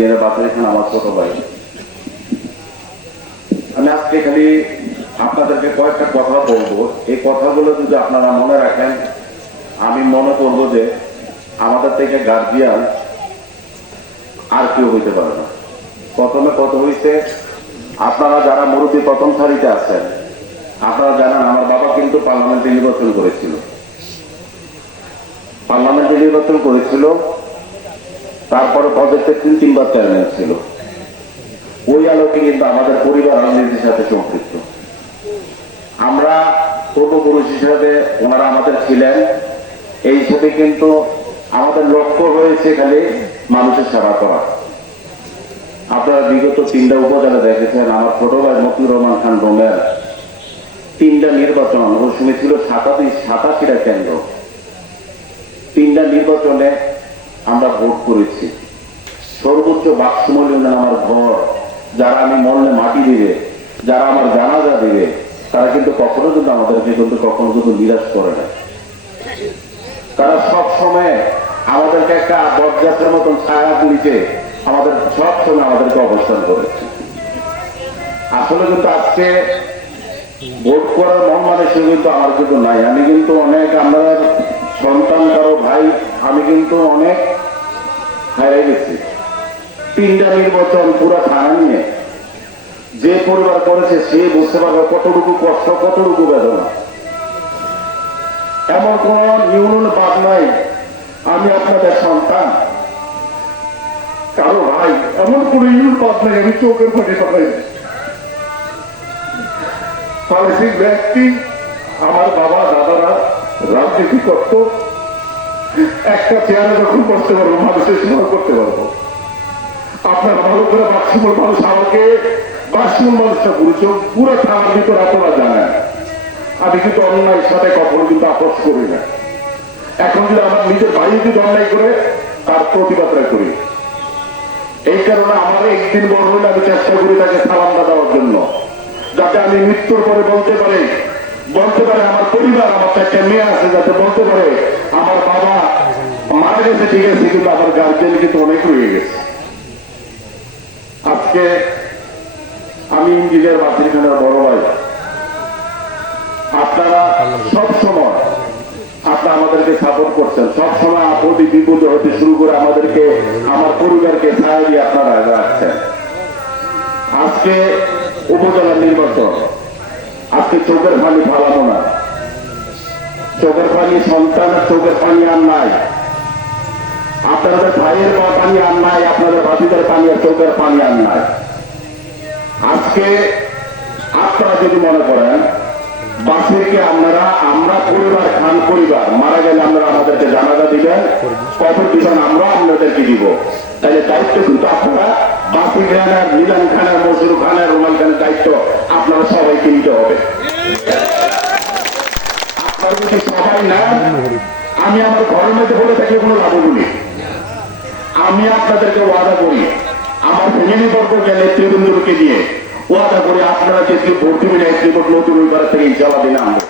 Engineer বাসার এখানে আমার ছোট ভাই। আমি আজকে খালি আপনাদেরকে কয়েকটা কথা বলব। এই কথাগুলো যদি আপনারা মনে রাখেন, আমি মনে করব যে আমাদের থেকে গার্জিয়ান আর কেউ হইতে পারে না। প্রথমে কত হয়েছে আপনারা যারা মুরব্বী প্রথম সারিতে আছেন, আপনারা জানেন আমার বাবা কিন্তু পার্লামেন্টে নির্বাচন করেছিল। পার্লামেন্টে নির্বাচন করেছিল তারপরে প্রজেক্টের তিন তিনবার চেয়ারম্যান ছিল ওই আলোকে কিন্তু আমাদের পরিবার রাজনীতির সাথে সম্পৃক্ত। আমরা পূর্বপুরুষ হিসাবে ওনারা আমাদের ছিলেন। এই হিসেবে কিন্তু আমাদের লক্ষ্য হয়েছে খালি মানুষের সেবা করা। আপনারা বিগত তিনটা উপজেলা দেখেছেন, আমার ছোট ভাই মতিউর রহমান খান রোমের। তিনটা নির্বাচন ওই সময় ছিল সাতাশি, সাতাশিটা কেন্দ্র। তিনটা নির্বাচনে আমরা ভোট করেছি। সর্বোচ্চ বাক্সমূল্য আমার ঘর, যারা আমি মরলে মাটি দিবে, যারা আমার জানাজা দিবে, তারা কিন্তু কখনো কিন্তু আমাদেরকে কিন্তু কখনো কিন্তু নিরাশ করে না। তারা সব সময় আমাদেরকে একটা বটগাছের মতন ছায়া নিচে আমাদের সব সময় আমাদেরকে অবস্থান করেছে। আসলে কিন্তু আজকে ভোট করার মন মানুষের কিন্তু আমার কিন্তু নাই। আমি কিন্তু অনেক আমরা সন্তান, কারও ভাই আমি কিন্তু অনেক হারাই গেছি। তিনটা নির্বাচন পুরো থানা নিয়ে যে পরিবার করেছে, সে বুঝতে পারবে কতটুকু কষ্ট, কতটুকু বেদনা। এমন কোন ইউনিয়ন বাদ নাই, আমি আপনাদের সন্তান। কারও ভাই, এমন কোন ইউনিয়ন বাদ নাই, আমি চোখের পানি পাঠাই ব্যক্তি, আমার বাবা, দাদারা রাজনীতি করত একটা চেয়ারে যখন বসতে পারব মানুষের সেবা করতে পারব। আপনারা ভালো করে বাক্সমল মানুষ, আমাকে বাক্সমল মানুষটা বুঝছ পুরো থানার ভিতরে আপনারা জানেন। আমি কিন্তু অন্যায়ের সাথে কখনো কিন্তু আপোষ করি না। এখন যদি আমার নিজের ভাই যদি অন্যায় করে, তার প্রতিবাদটা করি। এই কারণে আমার একদিন বড় হলে আমি চেষ্টা করি তাকে সালামটা দেওয়ার জন্য। যাতে আমি মৃত্যুর পরে বলতে পারি, বলতে পারে আমার পরিবার, আমার চারটা মেয়ে আছে, যাতে বলতে পারে গেছে ঠিক আছে, কিন্তু আমার গার্জেন কিন্তু অনেক রয়ে গেছে। আজকে আমি ইঞ্জিনিয়ার বাসির খানের বড় ভাই। আপনারা সব সময় আপনারা আমাদেরকে সাপোর্ট করছেন। সব সময় আপদে বিপদে হতে শুরু করে আমাদেরকে, আমার পরিবারকে ছায়া দিয়ে আপনারা রাখছেন আজকে উপজেলা নির্বাচন। আজকে চোখের পানি ফালাবো না। চোখের পানি সন্তান, চোখের পানি আর নাই। আপনাদের ভাইয়ের পানি আর নাই, আপনাদের বাতিদের পানি আর চোখের পানি আর নাই। আজকে আপনারা যদি মনে করেন বাসিরকে আপনারা, আমরা পরিবার, খান পরিবার, মারা গেলে আপনারা আমাদেরকে জানাজা দিবেন কত দিবেন আমরা আপনাদেরকে দিব। তাহলে দায়িত্ব কিন্তু আপনারা, বাসি খানের, মিলান খানের মসুর খানের, রুমাল খানের দায়িত্ব আপনারা সবাইকে নিতে হবে। আপনারা যদি সবাই নেন, আমি আমার ঘরের মধ্যে বলে থাকলে কোনো লাভ আমি আপনাদেরকে ওয়াদা করি, আমার ফ্যামিলি বর্গকে, নেতৃবৃন্দকে নিয়ে ওয়াদা করি আপনারা যে ভোট দিবেন এক রিপোর্ট নতুন ওই পাড়া থেকে ইনশাল্লাহ আনব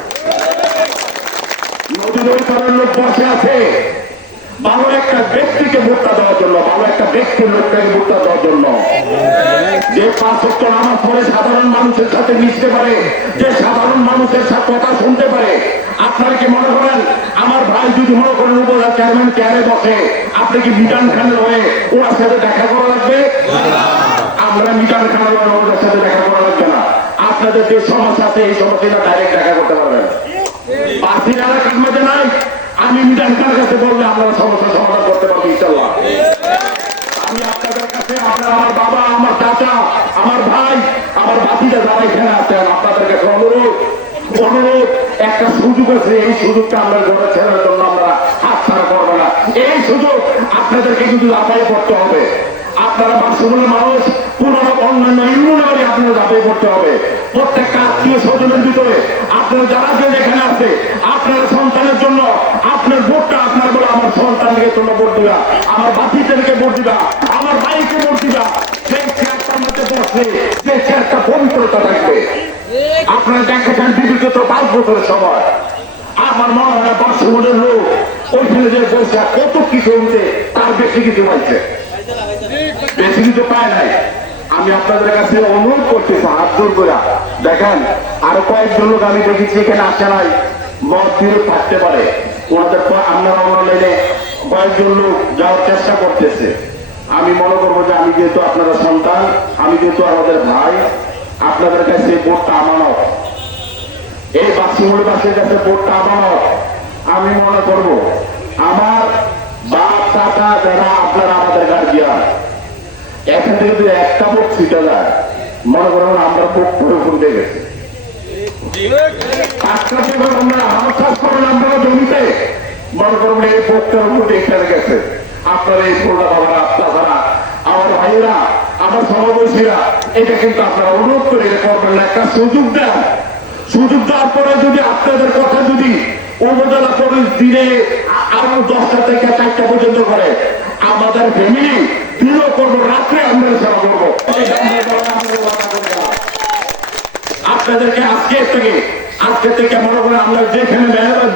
নতুন ওই পাড়ার লোক বসে আছে। ভালো একটা ব্যক্তিকে ভোটটা দেওয়ার জন্য, ভালো একটা ব্যক্তির লোকটাকে ভোটটা দেওয়ার জন্য। যে পাঁচ সপ্তাহ নামাজ পড়ে সাধারণ মানুষের সাথে মিশতে পারে, যে সাধারণ মানুষের সাথে কথা শুনতে পারে আপনারা কি মনে করেন আমার ভাই যদি মনে করেন উপজেলা চেয়ারম্যান চেয়ারে বসে। আপনি কি মিজান খানের হয়ে ওনার সাথে দেখা করা লাগবে? আমরা মিজান খানের হয়ে ওনার সাথে দেখা করা লাগবে না। আপনাদের যে সমস্যা আছে, এই সমস্যাটা ডাইরেক্ট দেখা করতে পারবেন। নাই, আমি খানের কাছে বললে সমস্যার সমাধান করতে পারব ইনশাল্লাহ আমি আপনাদের কাছে, আপনার আমার বাবা, আমার চাচা, আমার ভাই, আমার বাতিটা যারা এখানে আছেন আপনাদের কাছে অনুরোধ অনুরোধ, একটা সুযোগ আছে, এই সুযোগটা আমরা ঘরে ছেড়ার জন্য আমরা হাত ছাড়া করব না এই সুযোগ আপনাদেরকে কিন্তু লাফাই করতে হবে। আপনারা বাসগুলো মানুষ অন্যান্য ইউনিয়নে আপনারা করতে হবে। প্রত্যেকটা আত্মীয় স্বজনের ভিতরে আপনারা যারা যে এখানে আছে, আপনার সন্তানের জন্য আপনার ভোটটা আপনার বলে আমার সন্তানকে তোমরা ভোট দিবা, আমার বাচ্চাদেরকে ভোট দিবা, আমার ভাইকে ভোট দিবা। সেই চেয়ারটার মধ্যে বসলে যে চেয়ারটা পবিত্রতা থাকবে আপনারা দেখেছেন বিগত পাঁচ বছরের সময়। আমার মনে হয় বাসগুলোর লোক ওইখানে যে বসে কত কিছু হচ্ছে তার বেশি কিছু পাইছে বেশি কিছু পায় নাই। আমি আপনাদের কাছে অনুরোধ করতেছি, হাত জোর করে। দেখেন, আরও কয়েকজন লোক আমি দেখেছি এখানে আসে নাই মত দিয়ে থাকতে পারে। ওনাদের পর আপনারা অনলাইনে কয়েকজন লোক যাওয়ার চেষ্টা করতেছে। আমি মনে করব যে আমি যেহেতু আপনারা সন্তান, আমি যেহেতু আমাদের ভাই, আপনাদের কাছে ভোটটা আমানত। এই বাসিমূলবাসীর কাছে ভোটটা আমানত। আমি মনে করব, আমার বাপ টাকা যারা আপনারা আমাদের গার্জিয়ান এখান থেকে যদি একটা ভোট ছিটে যায়। মনে করেন আমরা ভোট করে ফুলতে গেছি। এই এখানে গেছে। আপনারা এই আমার আমার এটা কিন্তু আপনারা অনুরোধ করে একটা সুযোগ দেন। যদি আপনাদের কথা যদি উপজেলা পুলিশ দিনে আরও দশটা থেকে চারটা পর্যন্ত করে আমাদের ফ্যামিলি দিনও করব, রাত্রে আমরা সেবা করব করি। আপনাদেরকে আজকে থেকে আজকে থেকে মনে করেন আমরা যেখানে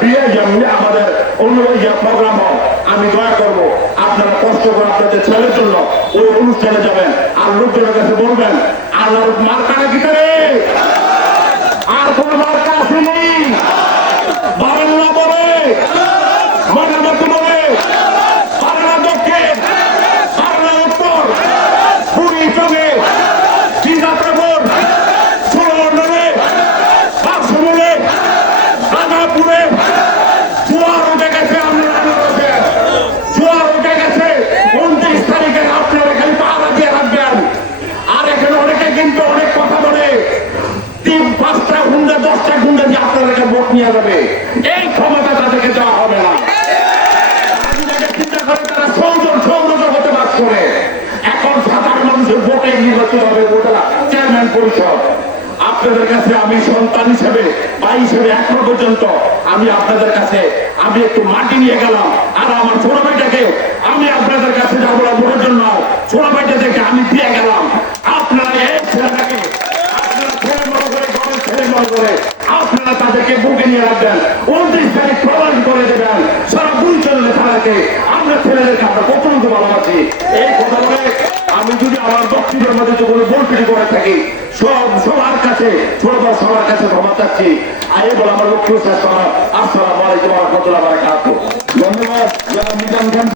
দিয়ে যেমনি আমাদের অন্য প্রোগ্রাম হয় আমি দয়া করব, আপনারা কষ্ট করে আপনাদের ছেলের জন্য ওই অনুষ্ঠানে যাবেন আর লোকজনের কাছে বলবেন, আল্লাহর মার্কাটা কি করে আর কোন মার্কা আসেনি বারান্না বলে মনামতি বলে বারান্না দক্ষিণ বারান্না উত্তর পুরী চলে সিঙ্গাপুর সুরমন্ডলে বাক্সমলে রাধাপুরে জোয়ার উঠে গেছে আমরা আনারসে জোয়ার উঠে গেছে উনত্রিশ তারিখে আপনারা খালি পাহারা দিয়ে রাখবেন আর এখানে অনেকে কিন্তু অনেক কথা বলে। তিন, পাঁচটা গুন্ডা, দশটা গুন্ডা দিয়ে আপনাদেরকে ভোট নিয়ে যাবে। এই ক্ষমতা তাদেরকে দেওয়া হবে না। আমি আপনাদের কাছে, আমি একটু মাটি নিয়ে গেলাম। আর আমার ছোট ভাইটাকে আমি আপনাদের কাছে যাব ভোটের জন্য। ছোট ভাইটা থেকে আমি দিয়ে গেলাম আপনারা এই ছেলেটাকে আপনারা ছেলে মনে করে ঘরের ছেলে মনে করে আপনারা তাদেরকে বুকে নিয়ে রাখবেন উনত্রিশ তারিখ প্রমাণ করে দেবেন। সারা দুই চললে তাদেরকে, আমরা ছেলেদেরকে আমরা প্রথমত ভালোবাসি? এই কথা বলে আমি যদি আমার বক্তব্যের মধ্যে যদি কোনো ভুলটি করে থাকি, সব সবার কাছে, ছোট বড় সবার কাছে ক্ষমা চাচ্ছি। আই বলে আমার লক্ষ্য শেষ করা। আসসালামু আলাইকুম রহমতুল্লাহ বারাকাতুহু। ধন্যবাদ। জনাব নিজাম